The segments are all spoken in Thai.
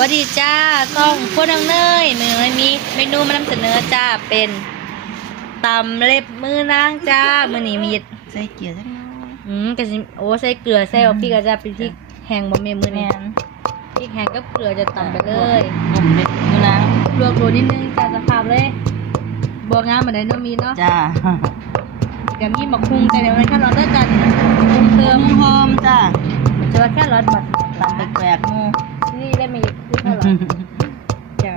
วัสดีจ้าต้องพวกน้องเนยมือไม่มีเมนูมานำเสนอจ้าเป็นตำเล็บมือนางจ้ามือนี้มีใส่เกียร์จังน้อยอืมกระสิโอ้ใส่เกลือใส่ออกพี่ก็จะเป็นพริกแห้งบ่เมมือแมนี้นพริกแห้งกับเกลือจะตำไปเลยกลมเล็กมือนางลวกดูนิดนึงจ้าสภาพเลยบัวงามเหมือนไดโนมีเนาะจ้ากับมีบักคุงแต่เดี๋ยวมันแค่รอเลิกกันคุงเติเติมมหอมจ้าจะว่าแค่รอดบัดตำแปลกๆ จ้า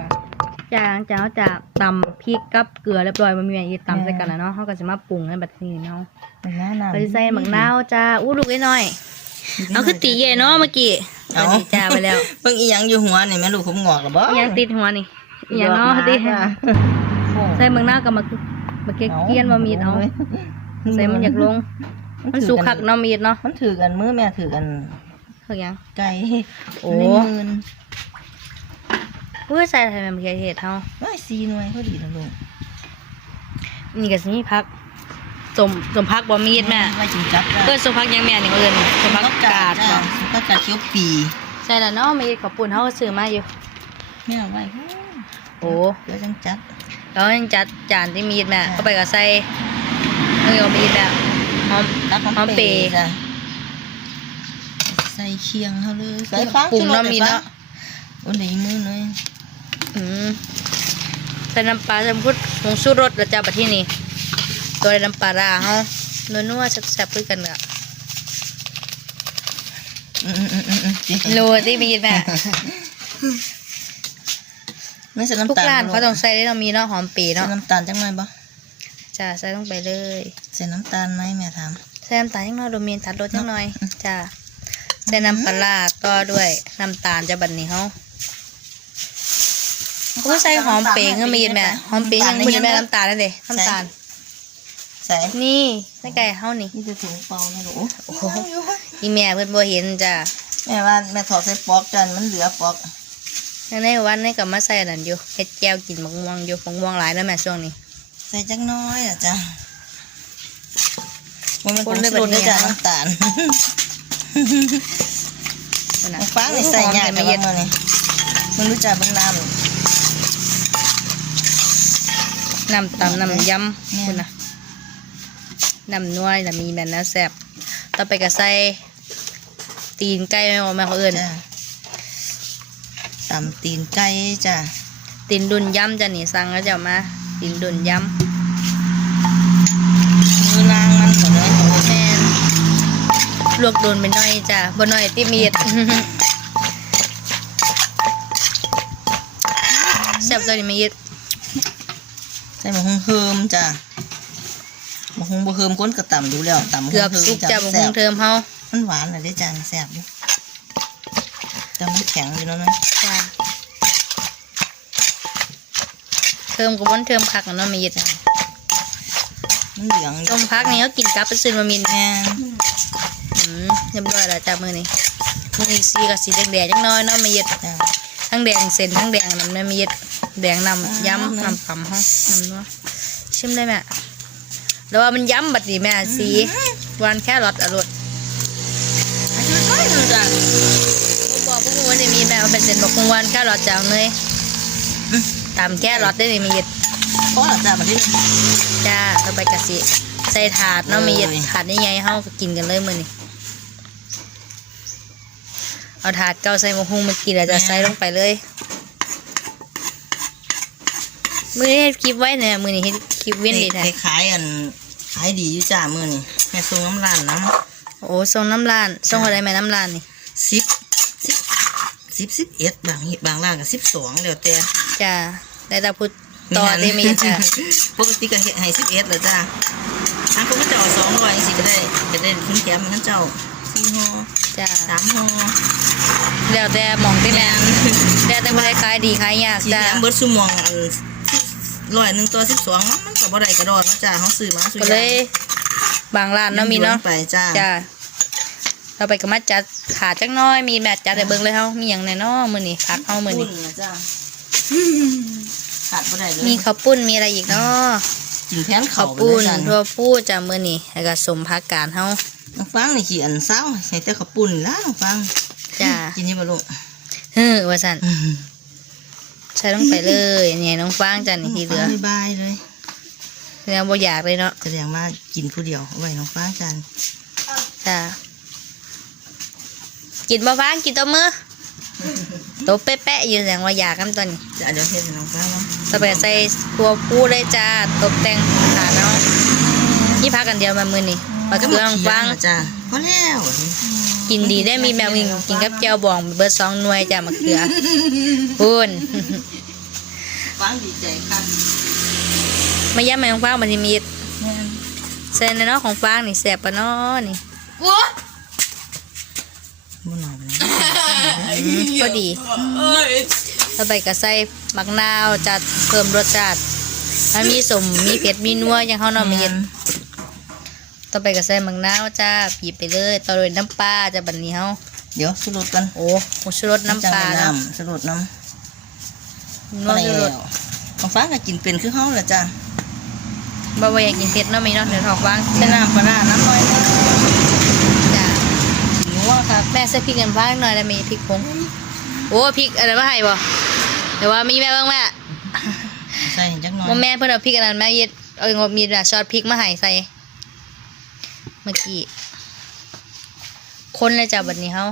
จางจ้าจะตำพริกกับเกลือเรียบร้อยมันมีอย่างอีกตำใส่กันนะเนาะเขาก็จะมาปรุงให้แบบนี้เนาะมันน่าหนาเราจะใส่หมักนาวจ้าอู้ลูกไอ้น้อยเอาคือตีใหญ่เนาะเมื่อกี้เอาสวัสดีจ้าไปแล้วเพิ่งอีหยังอยู่หัวนี่แม่ลูกผมงอกหรือบ่อิหยังติดหัวนี่อิหยังเนาะติดใส่หมักนาวกับมะเขือมะเขือเกี้ยนมามีดเอาใส่มันอยากลง มันสุกคักเนาะมีดเนาะมันถือกันมือแม่ถือกันคือหยังไก่โอ้ในมือ เพื่อใส่อะไรมะเขือเทศเฮาน้อยซีหน่วยเขาดีนะลูกนี่ก็สิมีผักสมสมผักบ่มีดแม่ไว้จิงจับจ้าเอิ้นสมผักหยังแม่นี่เอิ้นสมผักกาดจ้าบ่สุกกาดเขียวปีใช่แล้วเนาะมีขอบปุ่นเขาก็ซื้อมาอยู่แม่เอาไว้โอ้เดี๋ยวจังจัดแล้วยังจัดจานที่มีดแม่ก็ไปกับใส่มือกับมีดแบบหอมตักหอมเปย์จ้ะใส่เคียงเขาเลยใส่ปรุงเนาะมีเนาะโอ้ยได้มือหน่อย อืมใส่น้ำปลาใส่พุดผงชูรสแล้วจ้าบัดที่นี่ตัวน้ำปลาร้าเฮานัวๆแซ่บๆคือกันอะอืมอืมอืมอืมอืมโรยที่มีดแม่ไม่ใส่ทุกน้ำตาลร้านบ่เขาต้องใส่ได้เรามีเนาะหอมปีใส่เนาะน้ำตาลจังหน่อยบ่จ้าใส่ลงไปเลยใส่น้ำตาลไหมแม่ถามใส่น้ำตาลยังน้อยโดมีนตัดรสยังน้อยจ้าใส่น้ำปลาร้าต่อด้วยน้ำตาลจะบัดนี้เฮา ก็ใส่หอมเป๋งก็มีแม่หอมเป๋งยังมีแม่น้ำตาลนั่นเด้น้ำตาลใส่นี่ในไก่เฮานี่นี่จะถุงเปล่านะลูกโอ้โหอีแม่เพิ่นบ่เห็นจ้ะแม่ว่าแม่ถอดใส่ปอกจันมันเหลือปอกในวันนี้ก็มาใส่นั่นอยู่เฮ็ดแก้วกินมะม่วงอยู่มะม่วงหลายแล้วแม่ช่วงนี้ ใส่จังน้อยอะจ้ะมันเป็นคผนงได้ชูรสแบบนี้ด้วยจ้ะอะน้ำตาลนั่นน่ะฟังนี่ใส่ยากไม่แต่เย็ว่านมื้อนี้มันรู้จักเบิ่งน้ำ น้ำตำน้ำยำแม่คุณน่ะน้ำนัวน่ะมีแม่นนะแซ่บต่อไปก็ใส่ตีนไก่แม่ว่าแม่เขาเอิ้นจ้ะตำตีนไก่จ้ะตีนดุนยำจ้ะนี่สั่งแล้วจะเอามา ตีนดุนยำมือนางมันก็เลยแม่นลวกโดนไปหน่อยจ้ะบ่หน่อยที่มีดแซ่บตัวนี้มีด ใส่หมกฮุงเฮิมจ้ะหมกฮุงบ่เฮิมก้นกระต่ำดูแล้วต่ำเกือบสุกจ้ะบ่คงเทิมเฮามันหวานเลยได้อจ้ะแซ่บอยู่แต่มันแข็งอยู่แล้วนะจ้ะเทิมกับบ่เทิมคักเนาะมีดมันเหลืองอยู่ต้มพักนี่ก็กินกับไปซื้อมามินแม่นอืมเรียบร้อยแล้วจ้ะมื้อนี้มื้อนี้สีก็สีแดงๆจังน้อยเนาะมีดจ้ะทั้งแดงเส้นทั้งแดงน้ำเนื้อมีด แดงน้ำยำน้ำปั๊มเฮาน้ำนัวชิมได้แม่แล้วว่ามันย้ำบัดนี้แม่สีหวานแค่รสอร่อยอันนี้ก็อยู่จ้ะบอกพวกมันจะมีแมวเป็นเส้นบอกคงวันแค่รอดจังเลยตามแค่รอดได้เลยมีเพราะเราจ้ะมันที่จ้าต่อไปกะสิใส่ถาดเนาะมีเอ้ยถาดนี่ไงเฮาก็กินกันเลยมื้อนี้เอาถาดเก่าใส่หมกฮุงมากินแล้วจะใส่ลงไปเลย มื้อนี้เฮ็ดคลิปไว้เนี่ยมื้อนี้เฮ็ดคลิปเว้นดีแท้ไปขายอันขายดีอยู่จ้ะมื้อนี้แม่ส่งน้ำร้านน้โอ้ส่งน้ำร้านส่งอะไรแม่น้ำร้านนี่ำสิบสิบสิบสิบเอ็ดบางบางร้านก็สิบสองเดี๋ยวแต่จ้าได้ตาพุทธต่อได้มีจ้าปกติก็เฮ็ดให้สิบเอ็ดเลยจ้ะทางคนก็จะเอาสองร้อยสิก็ได้ก็ได้คุณแถมมันเจ้าสี่ห่อจ้าสามห่อแล้วแต่หมองที่แม่แล้วแต่บ่ได้ขายดีขายยากที่จ้าแถมเบิร์ดซุมองอัน ร้อยหนึ่งตัวสิบสองมันก็บ่ได้กระดอนเนาะจ้ะเขาซื้อมาซื้อก็เลยบางร้านเนาะมีเนาะไปจ้าจ้าเราไปก็มาจัดขาจักหน้อย มีแมทจัดแต่เบิ่งเลยเฮามีหยังแน่เนาะมื้อนี้พักเฮามื้อนี้ปุ่ะจ้าขาดบ่ได้เลยมีข้าวปุ้นมีอะไรอีกเนาะกินแทนข้าเขาวไปปุ้นเลยจ้ะทั่วปูจ้ามื้อนี้แล้วก็สมผักกาดเฮาน้องฟังนี่ขี้อันเศร้าใส่แต่ข้าวปุ้นล่ะน้องฟังจ้ากินนี่บ่ลูกเเฮ้อว่าสัน ใส่ลงไปเลยเนี่ยน้องฟางจ้ะนี่ที่เหลือน้งฟ้าบายเลยแล้วบ่อยากเลยเนาะแสดงว่ากินผู้เดียวเอาไว้น้องฟ้าจันจ้ะกินบ่ฟางกินตัวมือตัวเป๊ะๆอยู่แสดงว่าอยากกันตัวนี้จะเดี๋ยวเห็นน้องฟ้าว่าต่อไปใส่ตัวผู้เลยจ้าตกแต่งขาเนาะนี่พักกันเดียวมามือนี่มะเขือน้องฟางจ้าพอแล้ว กินดีได้มีแมววิงกินกับแจ่วบอง เบิดสองหน่วยจ้ามะเขือพูนฟังดีใจครับมาย้ำแมงฟางมันจะมีแม่นเส้นในเนาะของฟางนี่แสบปะเนาะนี่บ่หน่อยเลยพอดีต่อไปก็ใส่มักนาวจัดเพิ่มรสชาติถ้ามีสมมีเผ็ดมีนัวอยังเขาเนาะมีเห็ด ต่อไปก็ใส่มักนาวจ้าปีบไปเลยต่อด้วยน้ำปลาจะบัดนี้เฮาเดี๋ยวสรุปกันโอ้หมูชูรสน้ำปลาจังเนาะน้ำสรุปน้ำนัวชูรสน้องฟ้าก็กินเป็นคือเฮาแหละจ้าบ่ว่าอยากกินเผ็ดเนาะมีเนาะเดี๋ยวทอกฟางใส่น้ำปลาร้าน้ำน้อยนะจ้ากินนัวครับแม่ใส่พริกกันฟางหน่อยได้ไหมพริกผงโอ้พริกอะไรมาให้บ่เดี๋ยวว่ามีแม่เบ้างแม่ใส่จักหน่อยว่าแม่เพิ่นเอาพริกอันนั้นมาเย็ดเอางบมีน่ะซอสพริกมาให้ใส่เมื่อกี้คนเลยจ้ะบัดนี้เฮา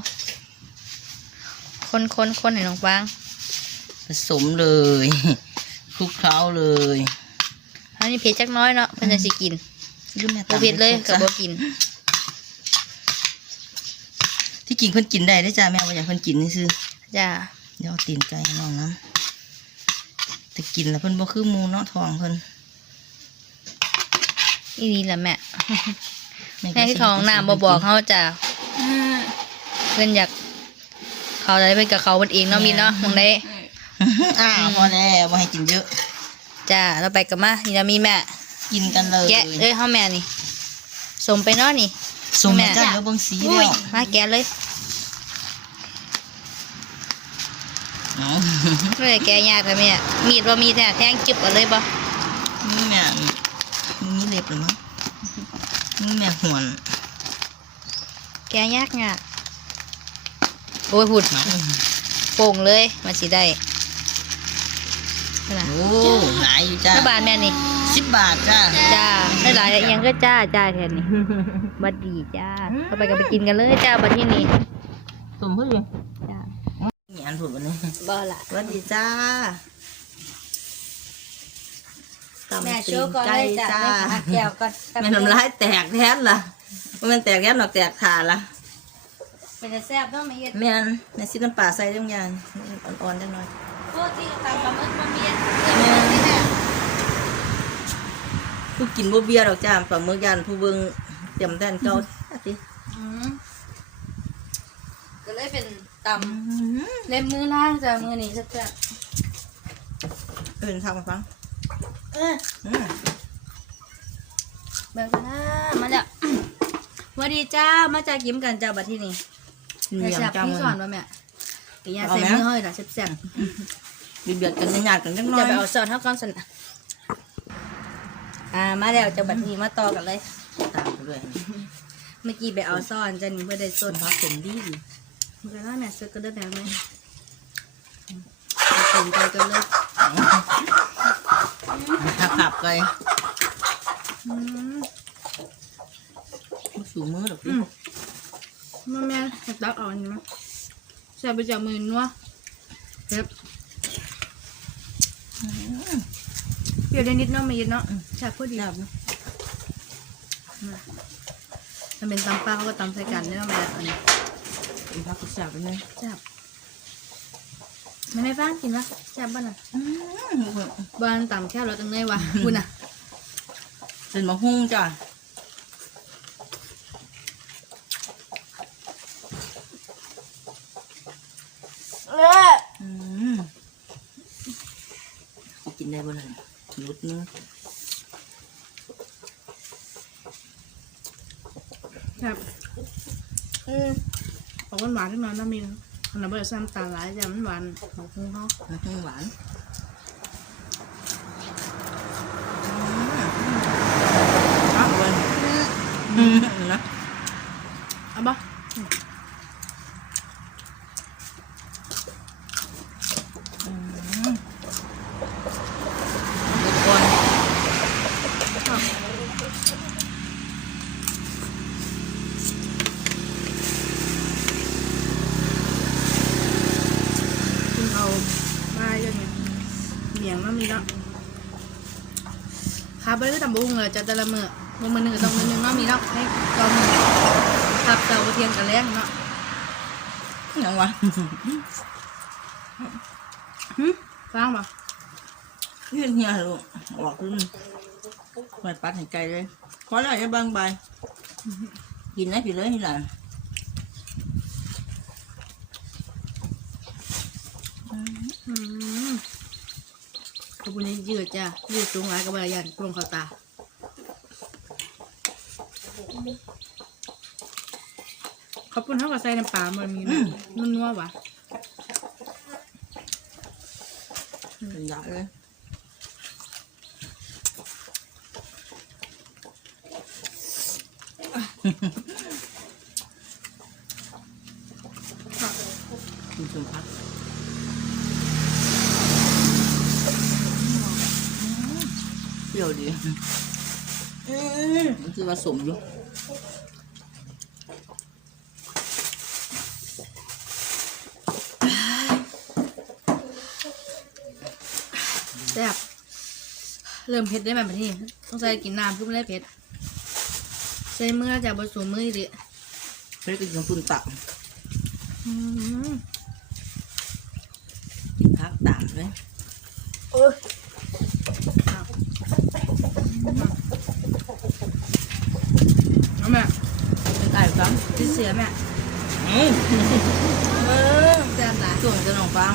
คนคนคนให้น้องฟางผสมเลยคลุกเคล้าเลยอันนี้เผ็ดจักน้อยเนาะเพิ่นจะสิกินดูแม่บ่ตำเผ็ดเลยให้ครก็บบ่ซะกิน ที่กินเพิ่นกินได้เด้อจ้าแม่ว่าอยากเพิ่นกินนี่ซื้อจ้าเดี๋ยวเอาตีนไก่ให้น้องน้ำแต่กินแล้วเพิ่นบ่คือหมูเนาะท้องเพิ่นอีนี่แหละแม่ก็ แม่ที่เขาห้องน้ำบ่บอกเฮาจ้ะเพิ่นอยาก เขาได้เพิ่นกับเขาเพิ่นเองเนาะมีเนาะมองได้อ้าวพอแล้วบ่ให้กินเยอะจ้าเราไปกับมานี่ละมีแม่กินกันเลยแกะเอ้ยเฮาแม่นี่สมไปเนาะนี่สุ่มแม่จ้าเดี๋ยวเบิ่งสีอุ้แล้ยวมาแกะเลยเอาไม่ได้แกะยากแต่แม่มีดว่ามีดแท้แทงจึบเอาเลยบ่นี่แม่มีเล็บหรือมั้งนี่ แม่หวน แกะยากงะโอ้ยพูดเอาโป่งเลยมาสิได้นั่นน่ะโอ้หลายอยู่จ้ารัฐบาลแม่นี่สิบบาทจ้าจ้าได้หลายอีหยังก็จ้าจ้าแทนนี่บัดดีจ้าเข้าไปก็ไปกินกันเลยจ้าบัดที่นี่สุ่มเพิ่นเลยจ้ามีอันถูกวันนี้บ่ละสวัสดีจ้าตำ แม่ตีโชว์นก่อนไก่เลยจ้าจ้าแม่หาแก้วก่อนแม่น้ำลายแตกแทนล่ะว่ามันแตกแทนหรอกแตกขาละเป็นจะแซ่บเนาะแม่เฮ็ดแม่นแม่ซิน้ำปลาใส่ทุกอย่างอ่อนๆจังหน่อยโคตรที่ตามปลาหมึกมาเมียนเออนี่แหละผู้กินบ่เบียร์ดอกจ้าปลาหมึกยันผู้เบิ่งเตรียมแทนเก่าสิอืมก็เลยเป็นตำเล็บมือล่างจ้ามือนี่แซ่บเอิ้นทำมาฟังๆ เออเบิ่งกันนะมาแล้วสวัสดีจ้า มาจากยิ้มกันจ้าบัดที่นี่เหนียวแซ่บพี่สอนว่าแม่ปียาเอาใส่ไหมมือเฮ้ยล่ะแซ่บเบียดกันหยาดกันจังหน่ๆอจะไปเอาซอสเท่ากันสันะอ่ามาแล้วจ้าบัดนี้มาต่อกันเลยตามไปด้วยเมื่อกี้ไปเอาซ่อนจ้านี่เพื่อได้สต้ดนพักผมดีดีมันก็น่าแม่สดก็ได้แบบไหมสนใจกันเลย ถ้าขับไปอืมบ่สูมือดอกอืพี่มมาแม่เห็ดตักอ่อนอยู่มั้ยใส่ไปจากมือนัวเฮ็บเปรี้ยวได้นิดเนาะไม่เยอะเนาะแซ่บพอดีดับนะถ้าเป็นตำปลาเขาก็ตำใส่กันเนาะแม่อันนี้เป็นพักกุศลไปเลยแซ่บ ไม่ได้ฟังกินวะแซ่บบ้านน่ะอืมบ้านตำแค่รสจังเลยวะคุณน่ะเป็นมะฮุ่งจ้ะเอออืมกินได้บ่ล่ะรุดมือแซ่บอืมออกหวานๆขึ้นมาน้ำมีขนาดเบอร์ซ้ำตาลหลายจ้ะมันหวานของคุณเขามะฮุ่งหวานครับเว้ยอืมนะ เอาบ่ เขามาเยอะเนี่ยเหมียงมันมีเนาะครั บไปก็ตำบุ้งเลยจะแต่ละมือมือมือหนึ่งก็ต้องมือหนึ่งเนาะมีเนาะให้ตอนขับเตาเทียงกันแรงเนาะยังวะหึฟังป่ะเฮียเฮียลูกออกขึ้นไม่ปัดให้ไกลเลยขอได้จะบางใบกินนะกินเลยนี่แหละอืมขอบคุณที่ยืดจ้ะยืดสูงหลายกับบริยันกลงเข้าตา ขอบคุณเท่ากับใส่น้ำปลามันมีนะมันนัววะเป็นยาเลยกินสมพักเปรี้ยวดีมันคือผสมอยู่ แซ่บเริ่มเผ็ดได้ไหมแบบนี้ต้องใส่กินน้ำคือไม่ได้เผ็ดใส่มือจะบสูมือดิเพื่อกินกับปุ่นตักอืม กินพักต่างเลย เอาแม่ เป็นไก่ฟัง ที่เสียแม่อืมเออแซ่บตาส่วนจะลองฟัง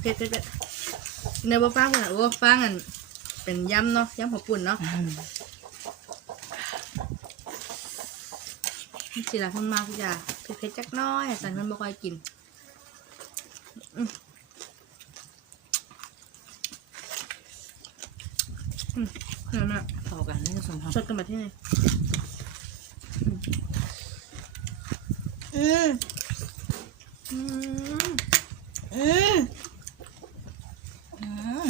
เผ็ดเผ็ดเผ็ดในบ่ฟังอะโอ้ฟังอันเป็นยำเนาะยำหัวปุ่นเนาะสิละคนมากจ้ะเผ็ดเผ็ดจักหน้อยอะสันมันบ่ค่อยกิน อืมอืมเห็นไหมเข้ากันนี่ก็สมพักสดกันมาที่ไหนอืมอืมอืมอืม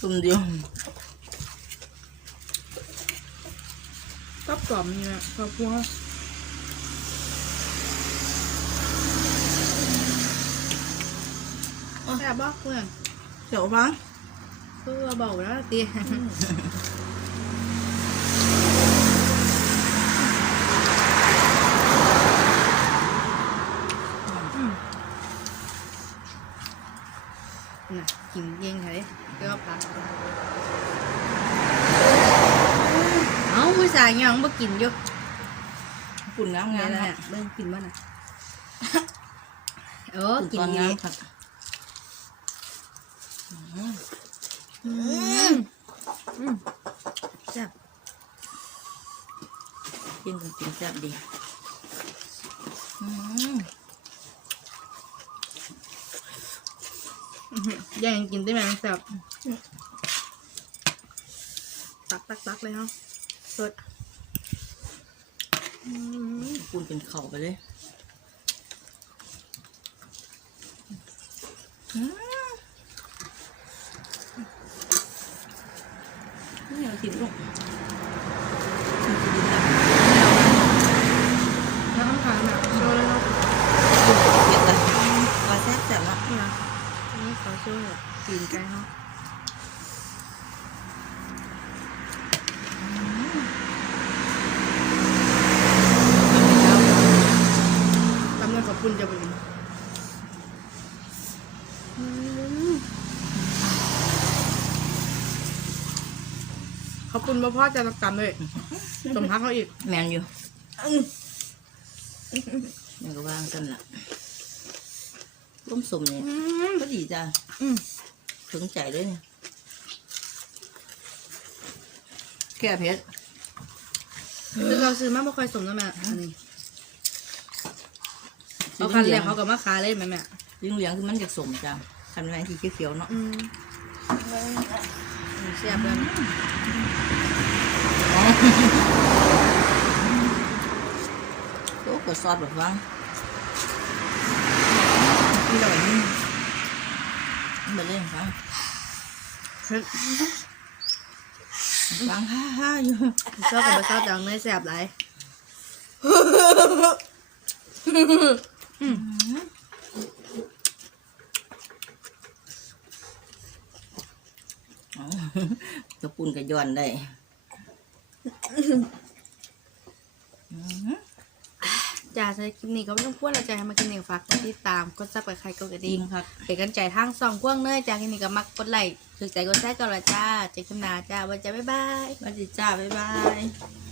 ตุ่มเดียวก็กรอบนี่นะกรอบพัว แซ่บบ่เพื่อนเดี๋ยวฟังเพื่อเบาแล้วตีน่ะกินเองค่ะเดี๋ยวพักเอ้าผู้ชายยังบ่กินอยู่ปุ่นงามไงงามล่ะนะเนี่ยเบิ่งกินบ่น่ะเออปุ่นกินตอนดีงามครับ อืม อืมแซ่บกินกันกินแซ่บดีอืมอื้อหือย่างกินได้ไหมแซ่บตักตักตักเลยเนาะสดอืมปุ่นเป็นเข่าไปเลย อืม นี่เอาทิพลูกแล้วข้างขาน่ะโชว์เลยเนาะเผ็ดเลยว่าแซ่บแซ่บเนาะเนี่ยนี่ขอโชว์แบบกินไก่เนาะตำเนื้อขอบคุณจะเป็นอืมข อบคุณพ่อพ่อจะตำเลยสมพักเขาอีกแมนอยู่นี่ก็วางกันละต้มสมเนี่ยอืมก็ดีจ้ะอืมถึงใจเลยเนี่ยแก้เผ็ดคือเราซื้อมาไม่ค่อยสมนะแม่อันนี้เอาคันเรียกเขากับมาขายเลยแม่แม่ยิ่งเหลืองคือมันจะสมจ้ะคันแรงที่เขียวๆเนาะ อืมเสียบเลยโอ้ก็ซอสแบบว่างนี่เราแบบนี้มันเป็นเรื่องฟังฟังฮ่าฮ่าอยู่ชอบกับไปเข้าจังเนยแสบหลายอ๋อ กระปุ่นกระย้อนได้จ้าใช้คลิปนี้ก็ไม่ต้องพูดเราจะให้มากินเองฝากกดติดตามกดซับกับใครกดกระจริดิ่งงครับเป็นกันใจทางสองพวงเนยจ้าคลิปนี้ก็มักกดไลค์ถือใจกดแชร์กันละจ้าเจอกันหนาจ้าวันจ้าบ๊ายบายสวัสดีจ้าบ๊ายบาย